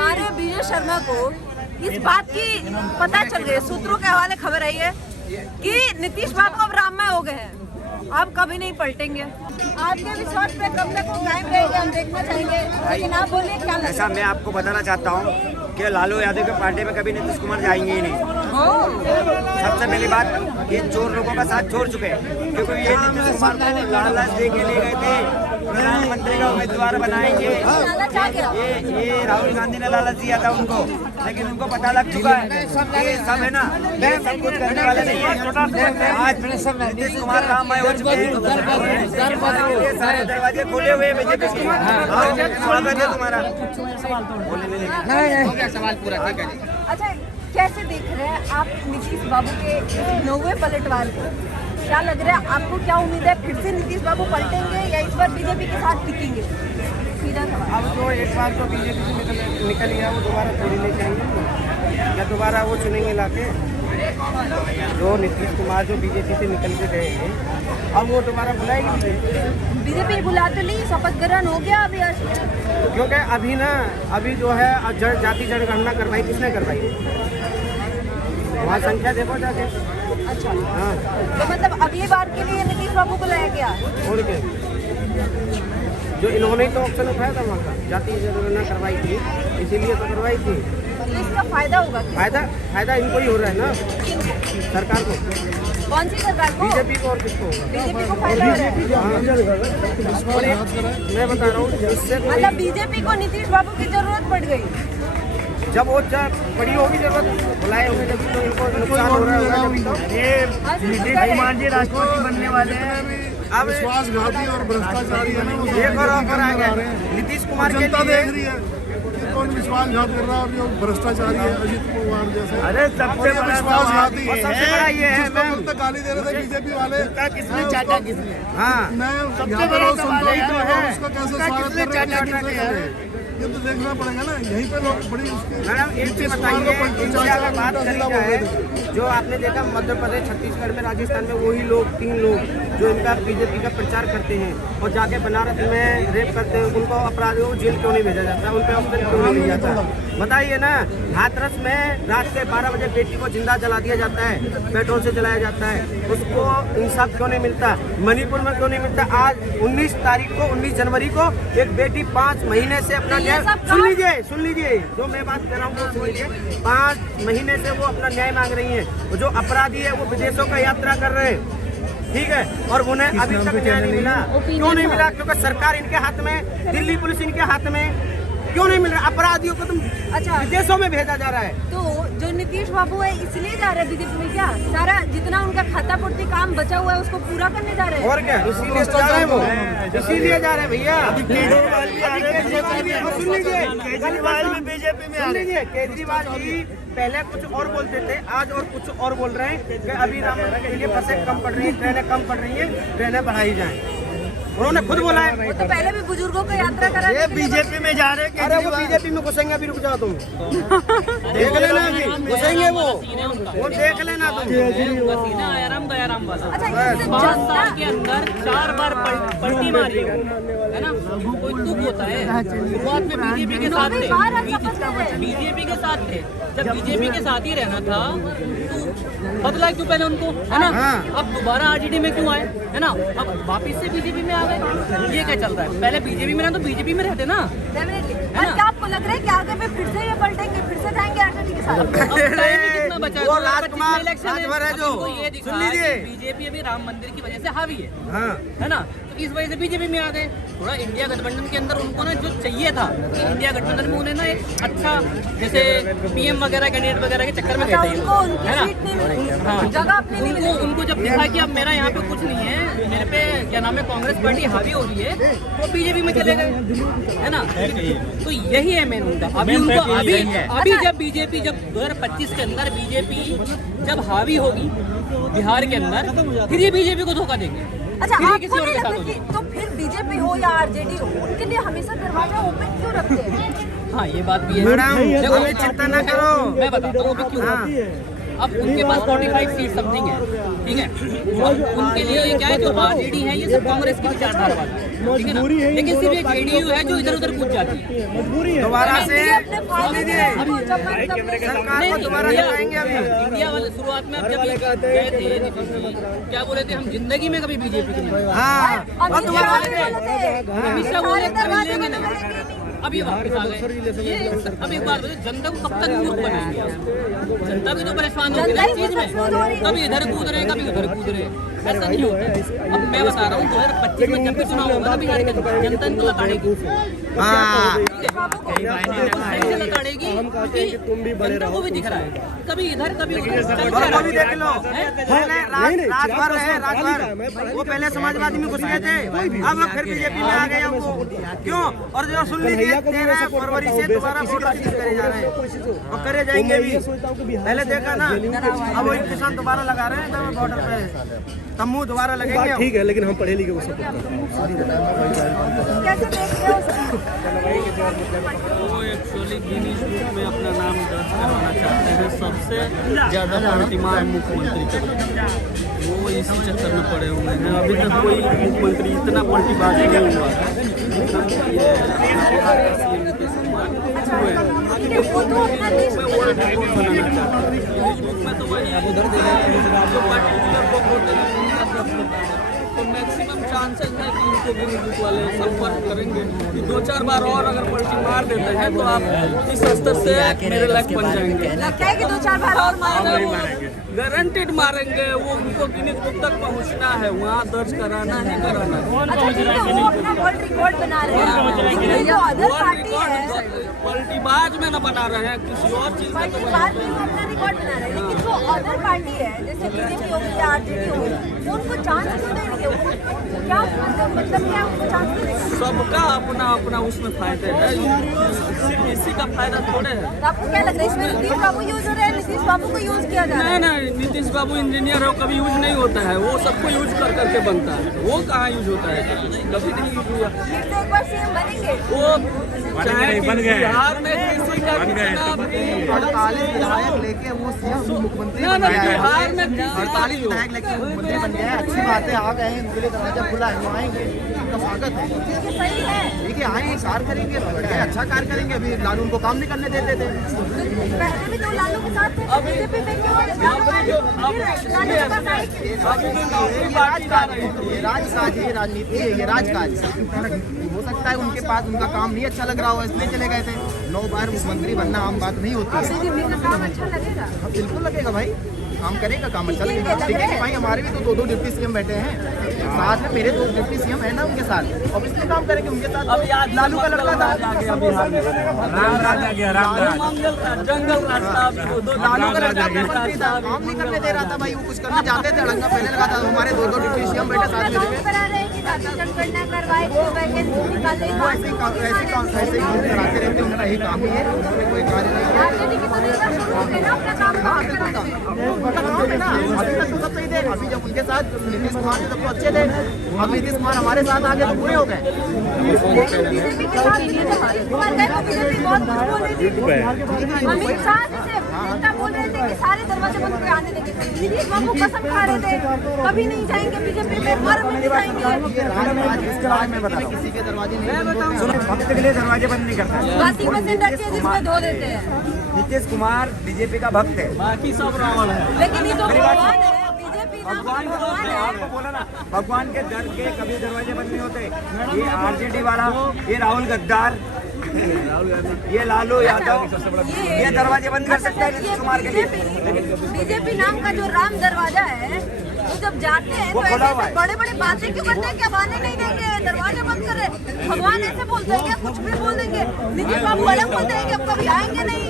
हमारे विजय शर्मा को इस बात की पता चल रही है, सूत्रों के हवाले खबर आई है कि नीतीश बाबू अब राममय हो गए हैं, अब कभी नहीं पलटेंगे। आपके विश्वास पे कब तक वो कायम रहेंगे हम देखना चाहेंगे, लेकिन आप बोलिए क्या लगता है? ऐसा मैं आपको बताना चाहता हूँ कि लालू यादव के पार्टी में कभी नीतीश कुमार जाएंगे ही नहीं। सबसे पहली बात, ये चोर लोगों का साथ छोड़ चुके हैं, क्योंकि ये नीतीश कुमार को लालच दे के ले गए थे प्रधानमंत्री का उम्मीदवार बनाएंगे। ये राहुल गांधी ने लालच दिया था उनको, लेकिन उनको पता लग चुका है ये सब है ना, ये सब कुछ करने वाले नहीं है। आज नीतीश कुमार राममय हो चुके हैं, ये सारे दरवाजे खोले हुए बीजेपी के। स्वागत है तुम्हारा। सवाल पूरा, ठीक है। अच्छा, कैसे देख रहे हैं आप नीतीश बाबू के 9वें पलटवार को? क्या लग रहा है आपको, क्या उम्मीद है फिर से नीतीश बाबू पलटेंगे या इस बार बीजेपी के साथ टिकेंगे? सीधा सवाल। अब जो एक बार तो बीजेपी से निकल गया वो दोबारा थोड़ी नहीं चाहेंगे, या दोबारा वो चुनेंगे लाके। जो नीतीश कुमार जो बीजेपी से निकल के गए हैं, अब वो दोबारा बुलाएगी बीजेपी बुला तो ली, शपथ ग्रहण हो गया अभी आज, क्योंकि अभी जो है जाति जनगणना करवाई, किसने करवाई? वहाँ संख्या देखो जाके। अच्छा, हाँ, तो मतलब अगली बार के लिए नीतीश बाबू को लाया गया? और क्या, जो इन्होंने तो ऑप्शन उठाया था वहाँ का, जाति जनगणना करवाई थी, इसीलिए तो करवाई थी। तो इसका फायदा होगा? फायदा इनको ही हो रहा है ना, सरकार को। कौन सी सरकार को? बीजेपी को। और किसको होगा? बीजेपी को फायदा हो रहा है। मैं बता रहा हूँ, इससे मतलब बीजेपी को नीतीश बाबू की जरूरत पड़ गई। जब वो बड़ी होगी जरूरत, बुलाए होंगे जब तो इनको नुकसान हो रहा होगा। नीतीश कुमार जी राष्ट्रपति बनने वाले हैं। अब विश्वासघाती और भ्रष्टाचारी है ना, वो एक और ऑफर आ गया नीतीश कुमार के जनता लिए। देख रही है कि कौन विश्वासघात कर रहा है, और जो भ्रष्टाचारी है अजित पवार जैसे। अरे सबसे बड़ा विश्वासघाती और सबसे बड़ा ये है, जिसको वक्त गाली दे रहे थे बीजेपी वाले, किसने चाटा किसने? हाँ, मैं सबसे यहाँ बड़ा पर सवाल है संतोष तो है, उसका कैसे उसका स्वागत किसने कर रहे हैं, चाटा क्या किया है? ये तो देखना पड़ेगा ना, यहीं पे लोग बड़ी मैडम एक चीज बताइए, इंडिया का बात करी जाए, जो आपने देखा मध्य प्रदेश, छत्तीसगढ़ में, राजस्थान में वही लोग 3 लोग जो इनका बीजेपी का प्रचार करते हैं और जाके बनारस में रेप करते हैं, उनको अपराधियों को जेल क्यों नहीं भेजा जाता, उन पर ऑप्शन क्यों नहीं दिया जाता? बताइए ना। हाथरस में रात के 12 बजे बेटी को जिंदा जला दिया जाता है, पेट्रोल से जलाया जाता है, उसको इंसाफ क्यों नहीं मिलता? मणिपुर में क्यों नहीं मिलता? आज 19 जनवरी को एक बेटी 5 महीने से अपना न्याय, सुन लीजिए जो मैं बात कर रहा हूँ वो सुन लीजिए। 5 महीने से वो अपना न्याय मांग रही हैं। जो अपराधी है वो विदेशों का यात्रा कर रहे हैं, ठीक है, और उन्हें अभी तक न्याय नहीं मिला। क्यों नहीं मिला? क्योंकि सरकार इनके हाथ में, दिल्ली पुलिस इनके हाथ में। क्यों नहीं मिल रहा? अपराधियों को तुम विदेशों में भेजा जा रहा है। तो जो नीतीश बाबू है इसलिए जा रहे हैं बीजेपी में, क्या सारा जितना उनका खाता पूर्ति काम बचा हुआ है उसको पूरा करने जा रहे हैं? और क्या, इसीलिए जा रहे हैं वो, इसीलिए जा रहे हैं भैया। सुन लीजिए, केजरीवाल भी बीजेपी में आ रहे हैं। केजरीवाल जी पहले कुछ और बोलते थे, आज और कुछ और बोल रहे हैं कि अभी राम मंदिर के लिए बसें कम पड़ रही हैं, ट्रेनें कम पड़ रही हैं, ट्रेनें बढ़ाई जाएं। उन्होंने खुद बोला है। वो तो पहले भी बुजुर्गों को यात्रा करा। ये बीजेपी में जा रहे हैं। अरे वो बीजेपी में घुसेंगे, अभी रुक जाओ तुम, देख लेना अभी घुसेंगे वो देख लेना तुम। आराम वाला। अच्छा, 5 साल के अंदर 4 बार पलटी मारी है ना, कोई दुख होता है। शुरुआत में बीजेपी के साथ थे, बीजेपी के साथ थे, जब बीजेपी के साथ ही रहना था तो बदला क्यों पहले उनको, है ना? अब दोबारा आरजेडी में क्यों आए, है ना? अब वापिस से बीजेपी में आ गए, ये क्या चल रहा है? पहले बीजेपी में ना, तो बीजेपी में रहते ना। क्या आपको लग रहा है कि आगे में फिर से ये पलटेंगे, फिर से जाएंगे आरजेडी के साथ? कितना बचा है? वो राजकुमार इलेक्शन राजभर है जो, ये सुन लीजिए, बीजेपी अभी राम मंदिर की वजह से हावी है, हाँ, है ना? तो इस वजह से बीजेपी में आ गए। थोड़ा इंडिया गठबंधन के अंदर उनको ना जो चाहिए था कि इंडिया गठबंधन में उन्हें ना एक अच्छा, जैसे पीएम वगैरह, कैंडिडेट वगैरह के चक्कर में गए थे, है ना? हाँ, जगह अपनी नहीं मिली। उनको जब दिखा कि अब मेरा यहाँ पे कुछ नहीं है, मेरे पे क्या नाम है, कांग्रेस पार्टी हावी हो रही है, तो बीजेपी में चले गए, है ना? तो यही है मेन उनका। अभी उनको अभी जब बीजेपी, जब 2025 के अंदर बीजेपी जब हावी होगी बिहार के अंदर, फिर ये बीजेपी को धोखा देंगे। अच्छा, फिर ये आपको किसी और नहीं के साथ लगता होगी। कि तो फिर बीजेपी हो या आरजेडी हो, उनके लिए हमेशा दरवाजा ओपन क्यों रखते हैं? हाँ, ये बात भी है। मैडम अभी चिंता न करो। मैं बताता हूँ अभी क्यों। अब उनके पास 45 सीट समथिंग है, ठीक है। अब उनके लिए ये क्या है, जो आरजेडी है ये सब कांग्रेस की विचारधारा वाला, ठीक है ना। लेकिन सिर्फ एक जेडीयू है जो इधर उधर कूद जाती है। दोबारा से नहीं, इंडिया वाले शुरुआत में अब जब गए थे नीतीश जी, क्या बोले थे, हम जिंदगी में कभी बीजेपी के नहीं। हाँ अमित शाह बोले कभी लेंगे नहीं, अभी वापस आ गए। ये अब एक बात बताइए, जनता को कब तक मूर्ख बनाएंगे? जनता भी तो परेशान होगी ना इस चीज में, कभी इधर कूद रहे हैं कभी उधर कूद रहे हैं, ऐसा नहीं होता है। अब मैं बता रहा हूँ 2025 में जब भी चुनाव होगा ना बिहार के, जनता इनको लताड़ेगी, लताड़ेगी, जनता को भी दिख रहा है, कभी इधर कभी उधर। भी देख लो, राजभर है, राजभर वो पहले समाजवादी में घुस गए थे, अब फिर बीजेपी में आ गए वो, क्यों? और जो सुन लीजिए 13 फरवरी से दोबारा बॉर्डर सीज करे जा रहे हैं और करे जाएंगे भी। पहले देखा ना, अब वही किसान दोबारा लगा रहे हैं बॉर्डर पे, तम्बू दोबारा लगेंगे। ठीक है, लेकिन हम पढ़े लिखे को सपोर्ट करते वो एक्चुअली गिनीज बुक में अपना नाम दर्ज करवाना चाहते हैं, सबसे ज़्यादा पार्टीमान मुख्यमंत्री का, वो इसी चक्कर में पड़े हुए हैं। अभी तक कोई मुख्यमंत्री इतना पलटीबाजी नहीं हुआ है जितना नीतीश कुमार हुए। वर्ल्ड रिकॉर्ड बनाना चाहते हैं गिनीज बुक में, तो वही जो पार्टिकुलर बुक होते हैं तो मैक्सिमम चांसेस है कि इनको गिनीज बुक वाले संपर्क करेंगे कि 2-4 बार और अगर पलटी मार देते हैं तो आप इस स्तर से मेरे लायक बन जाएंगे। लगता है कि 2-4 बार और मारेंगे, गारंटेड मारेंगे। वो उनको गिनीज बुक तक पहुंचना है, वहाँ दर्ज कराना है, कराना है। वो अपना वर्ल्ड रिकॉर्ड बना रहे हैं, जो अदर पार्टी है पलटीबाज में न बना रहे हैं, किसी और चीज में तो बाद में वो अपना रिकॉर्ड बना रहे हैं, लेकिन जो अदर पार्टी है जैसे बीजेपी हो गई, आरजेडी हो गई, वो उनको चांस क्यों देंगे? क्या मतलब क्या उनको चांस देंगे? सबका अपना अपना उसमें फायदा है, सिर्फ इसी का फायदा थोड़े है। तो आपको क्या लग रहा है इसमें नीतीश बाबू यूज हो रहे हैं, नीतीश बाबू को यूज किया जा रहा है? नहीं, नीतीश बाबू इंजीनियर है, कभी यूज नहीं होता है, वो सबको यूज कर करके बनता है, वो कहाँ यूज होता है, कभी नहीं यूज हुआ। फिर से एक बार सीएम बनेंगे? वो चाहे बिहार में किसी का कितना भी 48 विधायक लेके वो सीएम मुख्यमंत्री ना, बन गया है। बिहार में किसी का 48 भी हो। विधायक लेके मुख्यमंत्री बन गया है, अच्छी बात है, आ गए हैं, उनके लिए दरवाजा खुला है, वो आएंगे, उनका स्वागत है। ये सही है। ठीक है, आए कार्य करेंगे, बढ़िया अच्छा कार्य करेंगे। अभी लालू उनको काम नहीं करने देते थे। पहले भी तो लालू के साथ थे, बीजेपी में क्यों है? लालू आए, फिर लालू के पास आए। ये राजकाज है, ये राजनीति है, ये राजकाज हो सकता है उनके पास उनका काम नहीं अच्छा लग रहा हो, इसलिए चले गए थे। 9 बार मुख्यमंत्री बनना आम बात नहीं होती है। बीजेपी का काम अच्छा लगेगा? अब बिल्कुल लगेगा भाई, काम करेगा, काम अच्छा लगेगा। ठीक है कि भाई हमारे भी तो 2-2 डिप्टी सीएम बैठे हैं साथ में, मेरे 2 डिप्टी सीएम है ना उनके साथ, और इसलिए काम करेंगे उनके साथ। अब याद लालू का लड़का था, जंगल रास्ता, लालू का लड़का मुख्यमंत्री था, काम नहीं करने दे रहा था भाई, वो कुछ करने जाते थे, अड़ंगा पहले लगा था। हमारे 2-2 डिप्टी सीएम बैठे साथ में थे। करा रहे हैं कि जाति जनगणना करवाए, वैकेंसी निकाले, वो ऐसे ही काम कराते रहते, उनका यही काम ही है, उसमें कोई कार्य नहीं है। आरजेडी की तो देखना शुरू हो गए ना अपना काम कराने में। उनका काम है ना, अभी तक तो सब सही थे। अभी जब उनके साथ नीतीश कुमार थे तब तो अच्छे थे, अब नीतीश कुमार हमारे साथ आगे तो बुरे हो गए। बीजेपी के साथ नीतीश कुमार गए तो बीजेपी बहुत कुछ बोल रही थी। अमित शाह जैसे नेता बोल रहे थे कि सारे दरवाजे बंद करके आने देंगे, नीतीश बाबू कसम खा रहे थे कभी नहीं जाएंगे बीजेपी में, मर मिट जाएंगे। किसी के दरवाजे नहीं, भक्त के लिए दरवाजे बंद नहीं करता। 80% रखे जिसमें धो देते हैं। नीतीश कुमार बीजेपी का भक्त है, बाकी सब रावण है। लेकिन ये तो भगवान है, बीजेपी ना भगवान भगवान है। आपको बोला ना, भगवान के दर के कभी दरवाजे बंद नहीं होते। ये आरजेडी वाला, ये राहुल गद्दार, ये लालू यादव, ये दरवाजे बंद कर सकता है नीतीश कुमार के लिए। बीजेपी नाम का जो राम दरवाजा है, वो जब जाते हैं तो ऐसे बड़े बड़े बातें क्यों करते हैं कि अब आने नहीं देंगे, दरवाजा बंद करे। भगवान ऐसे बोलते हैं क्या? कुछ भी बोल देंगे। नीतीश बाबू अलग बोलते हैं कि अब कभी आएंगे नहीं।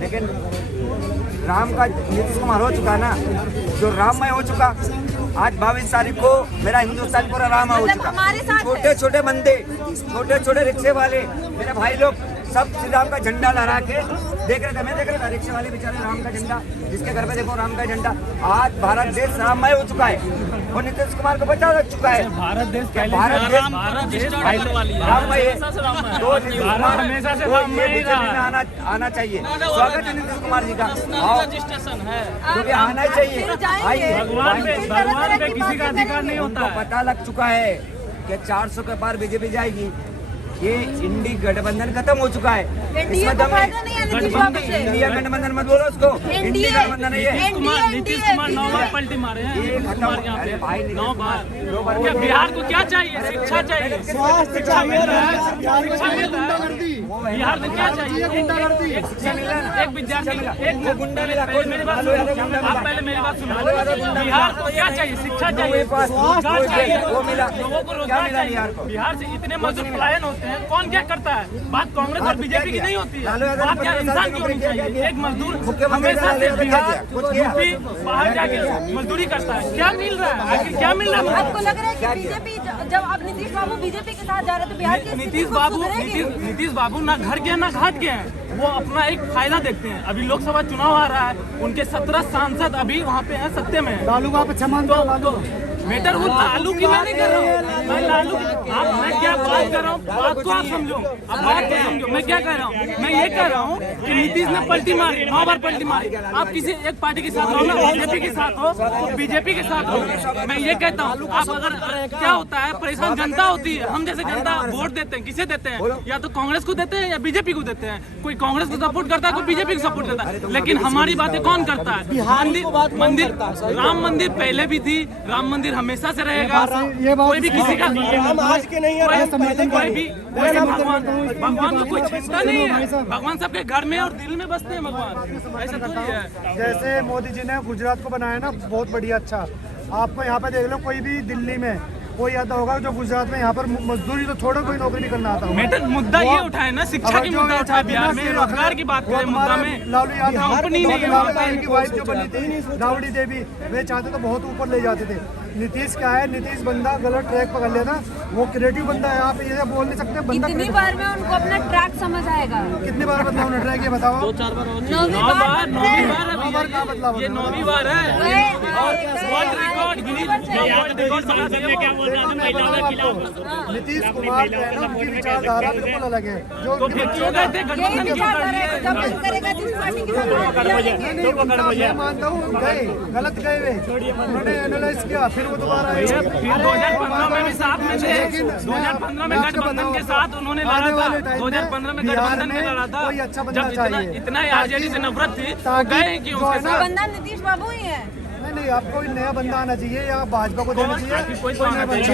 लेकिन राम का नीतीश कुमार हो चुका ना, जो राममय हो चुका। आज 22 तारीख को मेरा हिंदुस्तान पूरा राममय हो मतलब चुका। हमारे साथ छोटे छोटे बंदे, छोटे छोटे रिक्शे वाले, मेरे भाई लोग सब श्री राम का झंडा लहरा के देख रहे थे, मैं देख रहा था रिक्शे वाले बेचारे राम का झंडा, जिसके घर पे देखो राम का झंडा। आज भारत देश राममय हो चुका है और नीतीश कुमार को बचा रख चुका है। भारत देश राममय है, तो नीतीश कुमार हमेशा से आना चाहिए। स्वागत है नीतीश कुमार जी का, क्योंकि आना ही चाहिए। भगवान पे किसी का अधिकार नहीं होता। पता लग चुका है कि 400 के पार बीजेपी जाएगी। ये इंडी गठबंधन खत्म हो चुका है। एनडीए को फायदा नहीं है नीतीश बाबू से। इंडिया गठबंधन मत बोलो उसको, इंडी गठबंधन है ये। नीतीश कुमार 9 बार पलटी मारे हैं। ये खत्म। अरे भाई 9 बार। क्या बिहार को क्या चाहिए? शिक्षा चाहिए, स्वास्थ्य चाहिए, बिहार को क्या चाहिए? एक विद्यार्थी, एक गुंडा मिला। मेरी बात सुनो, आप पहले मेरी बात सुनो। बिहार को क्या चाहिए? शिक्षा चाहिए, रोजगार चाहिए, लोगों को रोजगार चाहिए। बिहार से इतने मजदूर पलायन होते हैं, कौन क्या करता है? बात कांग्रेस और बीजेपी की नहीं होती है, बात क्या इंसान की होनी चाहिए। एक मजदूर हमेशा से बिहार, यूपी, बाहर जाके मजदूरी करता है, क्या मिल रहा है? आखिर क्या मिल रहा है? आपको लग रहा है कि बीजेपी, जब अब नीतीश बाबू बीजेपी के साथ जा रहे थे, बिहार की नीतीश बाबू ना घर के ना घाट के हैं, वो अपना एक फायदा देखते हैं। अभी लोकसभा चुनाव आ रहा है, उनके 17 सांसद अभी वहाँ पे हैं, सत्ते में है। बेटर वो लालू की मैं नहीं कर रहा हूँ, मैं लालू आप, मैं क्या बात कर रहा हूँ, बात को आप समझो, आप बात को समझो। मैं क्या कह रहा हूँ? मैं ये कह रहा हूँ कि नीतीश ने पलटी मारी, 9 बार पलटी मारी। आप किसी एक पार्टी के साथ हो ना, बीजेपी के साथ हो तो बीजेपी के साथ हो। मैं ये कहता हूँ, आप अगर क्या होता है, परेशान जनता होती है। हम जैसे जनता वोट देते हैं, किसे देते हैं? या तो कांग्रेस को देते हैं या बीजेपी को देते हैं। कोई कांग्रेस को सपोर्ट करता है, कोई बीजेपी को सपोर्ट करता है, लेकिन हमारी बातें कौन करता है? मंदिर, राम मंदिर पहले भी थी, राम मंदिर हमेशा से रहेगा। कोई भी किसी का आज के नहीं है, कोई भी भगवान को कोई छीनता नहीं है। भगवान सबके घर में और दिल में बसते हैं भगवान, ऐसा थोड़ी है। जैसे मोदी जी ने गुजरात को बनाया ना, बहुत बढ़िया। अच्छा, आपको यहाँ पे देख लो, कोई भी दिल्ली में कोई ऐसा होगा जो गुजरात में यहाँ पर मजदूरी तो छोड़ो, कोई नौकरी नहीं करना आता होगा। मुद्दा ये उठाए ना, शिक्षा की मुद्दा उठाए, बिहार में रोजगार की बात करें मुद्दा में। लालू यादव कंपनी नहीं है, इनकी वाइफ जो बनी थी राबड़ी देवी, वे चाहते तो बहुत ऊपर ले जाते थे। नीतीश क्या है, नीतीश बंदा गलत ट्रैक पकड़ लेना, वो क्रिएटिव बंदा है। आप ये बोल नहीं सकते बंदा कितनी बार में उनको अपना ट्रैक समझ आएगा। कितनी बार बदला उन्होंने ट्रैक, ये बताओ। 2-4 बार, 9वीं बार, 9वीं बार, क्या बदला? ये 9वीं बार है। वर्ल्ड रिकॉर्ड नीतीश कुमार जो है ना, उनकी विचारधारा बिल्कुल अलग है। जो तो फिर क्यों कहते हैं गठबंधन क्यों कर रही है? जब मन करेगा जिस पार्टी के साथ मैं मानता हूँ गए, गलत गए वे, उन्होंने एनालाइज किया, फिर वो दोबारा आए। फिर 2015 में भी साथ में थे, 2015 में गठबंधन के साथ उन्होंने लड़ा था, 2015 में गठबंधन में लड़ा था। कोई अच्छा बंदा जब चाहिए, इतना आरजेडी से नफरत थी, गए क्यों उसके साथ? बंदा नीतीश बाबू ही है। नहीं, आपको कोई नया बंदा आना चाहिए या भाजपा को देना चाहिए। कोई नया बंदा।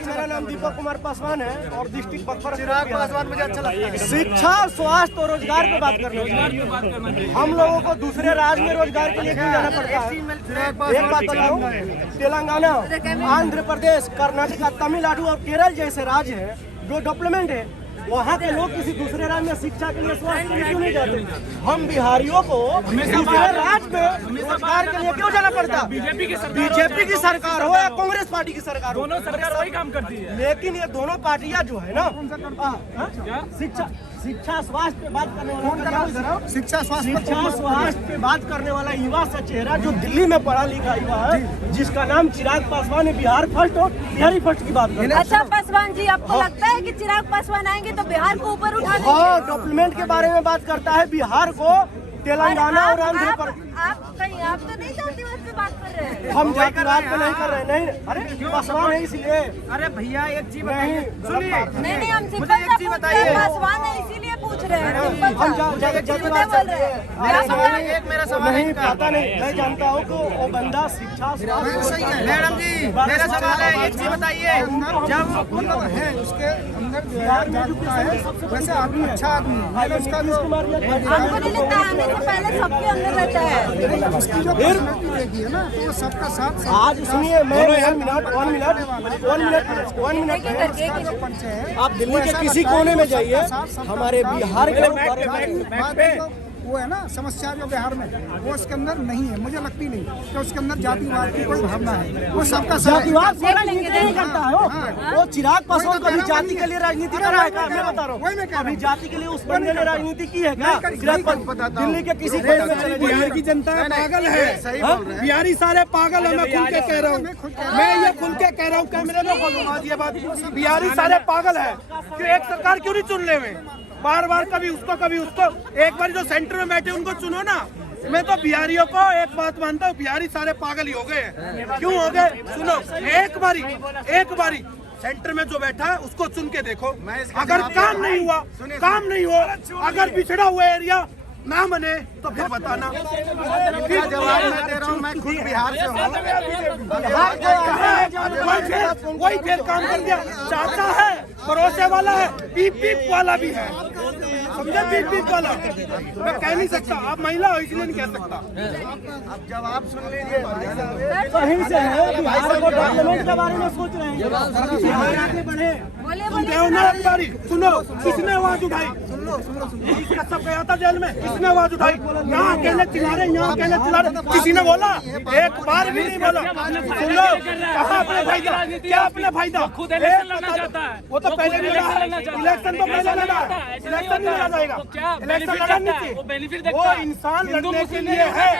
मेरा नाम दीपक कुमार पासवान है और डिस्ट्रिक्ट बखर। चिराग पासवान मुझे अच्छा लगता है। शिक्षा, स्वास्थ्य और रोजगार पे बात करना है। हम लोगों को दूसरे राज्य में रोजगार के लिए क्यों जाना पड़ता है? एक बात बताऊं, तेलंगाना, आंध्र प्रदेश, कर्नाटक, तमिलनाडु और केरल जैसे राज्य है जो डेवलपमेंट है, वहाँ के लोग किसी दूसरे राज्य में शिक्षा के लिए, स्वास्थ्य के लिए क्यों नहीं जाते? हम बिहारियों को दूसरे राज्य में रोजगार के लिए क्यों जाना पड़ता? बीजेपी की सरकार हो या कांग्रेस पार्टी की सरकार हो, दोनों सरकार वही काम करती है। लेकिन ये दोनों पार्टियां जो है ना, शिक्षा स्वास्थ्य पे बात करने वाला, शिक्षा स्वास्थ्य पे बात करने वाला युवा सा चेहरा जो दिल्ली में पढ़ा लिखा युवा है, जिसका नाम चिराग पासवान है, बिहार फर्स्ट और बिहारी फर्स्ट की बात करते हैं। अच्छा पासवान जी, आपको लगता है कि चिराग पासवान आएंगे तो बिहार को ऊपर उठा देंगे? हाँ, डेवलपमेंट के बारे में बात करता है, बिहार को, तेलंगाना और आंध्र प्रदेश। आप कहीं, आप तो नहीं जातिवाद पे बात कर रहे हैं। हम जातिवाद पे नहीं कर रहे, नहीं। अरे पासवान है इसलिए। अरे भैया एक चीज बताइए, सुनिए। नहीं, हम सिंपल सा पूछ रहे हैं, पासवान है इसीलिए पूछ रहे हैं। हम जातिवाद बोल रहे हैं। मेरा सवाल नहीं पता नहीं, मैं जानता हूँ कि वो बंदा शिक्षा, मैडम जी, मेरा सवाल है, एक चीज बताइए, जब मतलब है उसके अंदर जागरूकता है, वैसे आदमी अच्छा आदमी है, उसका जो आपको नहीं लगता आने से पहले सबके अंदर रहता है? उसकी जो पर्सनैलिटी रहेगी है ना, तो वो सबका साथ आज सुनिए, मैं 1 मिनट पंच है। आप दिल्ली के किसी कोने में जाइए, हमारे बिहार के लोग वो है ना समस्या जो बिहार में वो उसके अंदर नहीं है, मुझे लगती नहीं कि उसके अंदर जातिवाद की कोई भावना है। वो सबका जातिवाद नहीं करता है वो चिराग पासवान कभी जाति के लिए राजनीति कर रहा है। मैं बता रहा हूँ कभी जाति के लिए उस बंदे ने राजनीति की है क्या? दिल्ली के किसी बिहार की जनता पागल है, बिहारी सारे पागल है। मैं खुल के कह रहा हूँ, मैं ये खुल के कह रहा हूँ, कैमरे में बोलूंगा ये बात। बिहारी सारे पागल है कि एक सरकार क्यों नहीं चुन ले में, बार बार कभी उसको कभी उसको। एक बार जो सेंटर में बैठे उनको चुनो ना। मैं तो बिहारियों को एक बात मानता हूँ, बिहारी सारे पागल ही हो गए हैं। क्यों हो गए? सुनो, एक बारी सेंटर में जो बैठा है उसको चुन के देखो। अगर काम नहीं हुआ, अगर पिछड़ा हुआ एरिया ना बने तो फिर बताना। जवाब मैं दे रहा हूँ, मैं खुद बिहार से हूँ। वही फिर काम कर दिया। चाचा है, भरोसे वाला है, पीप वाला भी है, समझे? पीप वाला मैं कह नहीं सकता, आप महिला हो इसलिए नहीं कह सकता। अब जवाब सुन लीजिए, कहीं से है बिहार को डेवलपमेंट के बारे में सोच रहे हैं, आगे बढ़े। सुनो, किसने आवाज उठाई? इसका सब गया था जेल में, किसने आवाज उठाई? यहाँ अकेले चिल्ला रहे, किसी ने बोला? एक बार भी नहीं बोला। सुनो, कहाँ अपने फायदा, क्या अपने फायदा? खुद इलेक्शन लड़ना चाहता है, वो तो पहले भी लड़ा, इलेक्शन तो पहले लड़ा, इलेक्शन नहीं लड़ा जाएगा, इलेक्शन लड़ा नहीं। वो इंसान लड़ने के लिए है,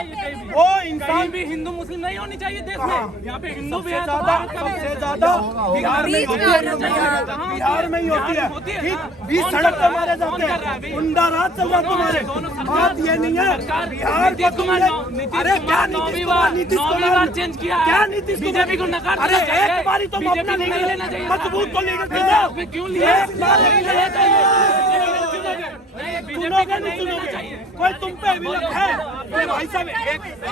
वो इंसान भी हिंदू मुस्लिम नहीं होनी चाहिए देश में। यहाँ पे हिंदू भी है, सबसे ज्यादा बिहार में ही होती है। ठीक, 20 सड़क पे मारे जाते हैं, उंडा रात चल रहा तुम्हारे। बात ये नहीं है बिहार को अरे क्या नीतीश कुमार चेंज किया, क्या नीतीश बीजेपी को नकार अरे एक बारी तो अपना लीडर मजबूत तो लीडर चुनो, क्यों लिया? चुनोगे नहीं चुनोगे, कोई तुम पे विलक है? भाई साहब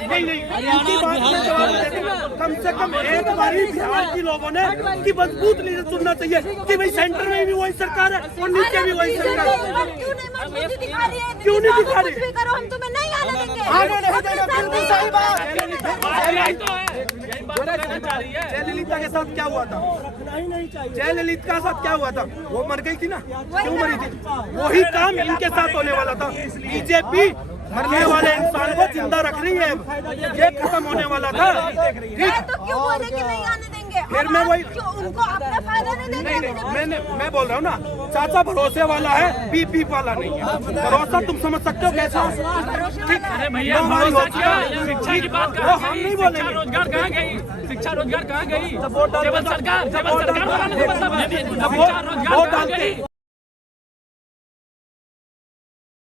नहीं इनकी बात में जवाब देने कम से कम एक बारी बिहार की लोगों ने कि मजबूत लीडर चुनना चाहिए कि भाई सेंटर में भी वही सरकार है और नीचे भी वही सरकार है। क्यों नहीं दिखा रही? करो, हम तुम्हें नहीं आने देंगे। आगे नहीं देगा, बिल्कुल सही बात। जयललिता के साथ क्या हुआ था? जयललिता के साथ क्या हुआ था? वो मर गई थी ना, क्यों मरी थी? वही काम इनके साथ होने वाला था। बीजेपी मरने वाले इंसान को जिंदा रख रही है, ये खत्म होने वाला था। ठीक, तो क्यों बोले कि नहीं आने देंगे? फिर मैं वही उनको अपना फायदा नहीं देंगे। मैं बोल रहा हूँ ना, चाचा भरोसे वाला है, पीप वाला नहीं है। भरोसा तुम समझ सकते हो कैसा? अरे भैया शिक्षा की बात कर, वो हम नहीं बोलेंगे। रोजगार कहाँ गई? शिक्षा रोजगार कहाँ गई? केवल सरकार बनाने का मतलब है। शिक्षा रोजगार कहाँ गई?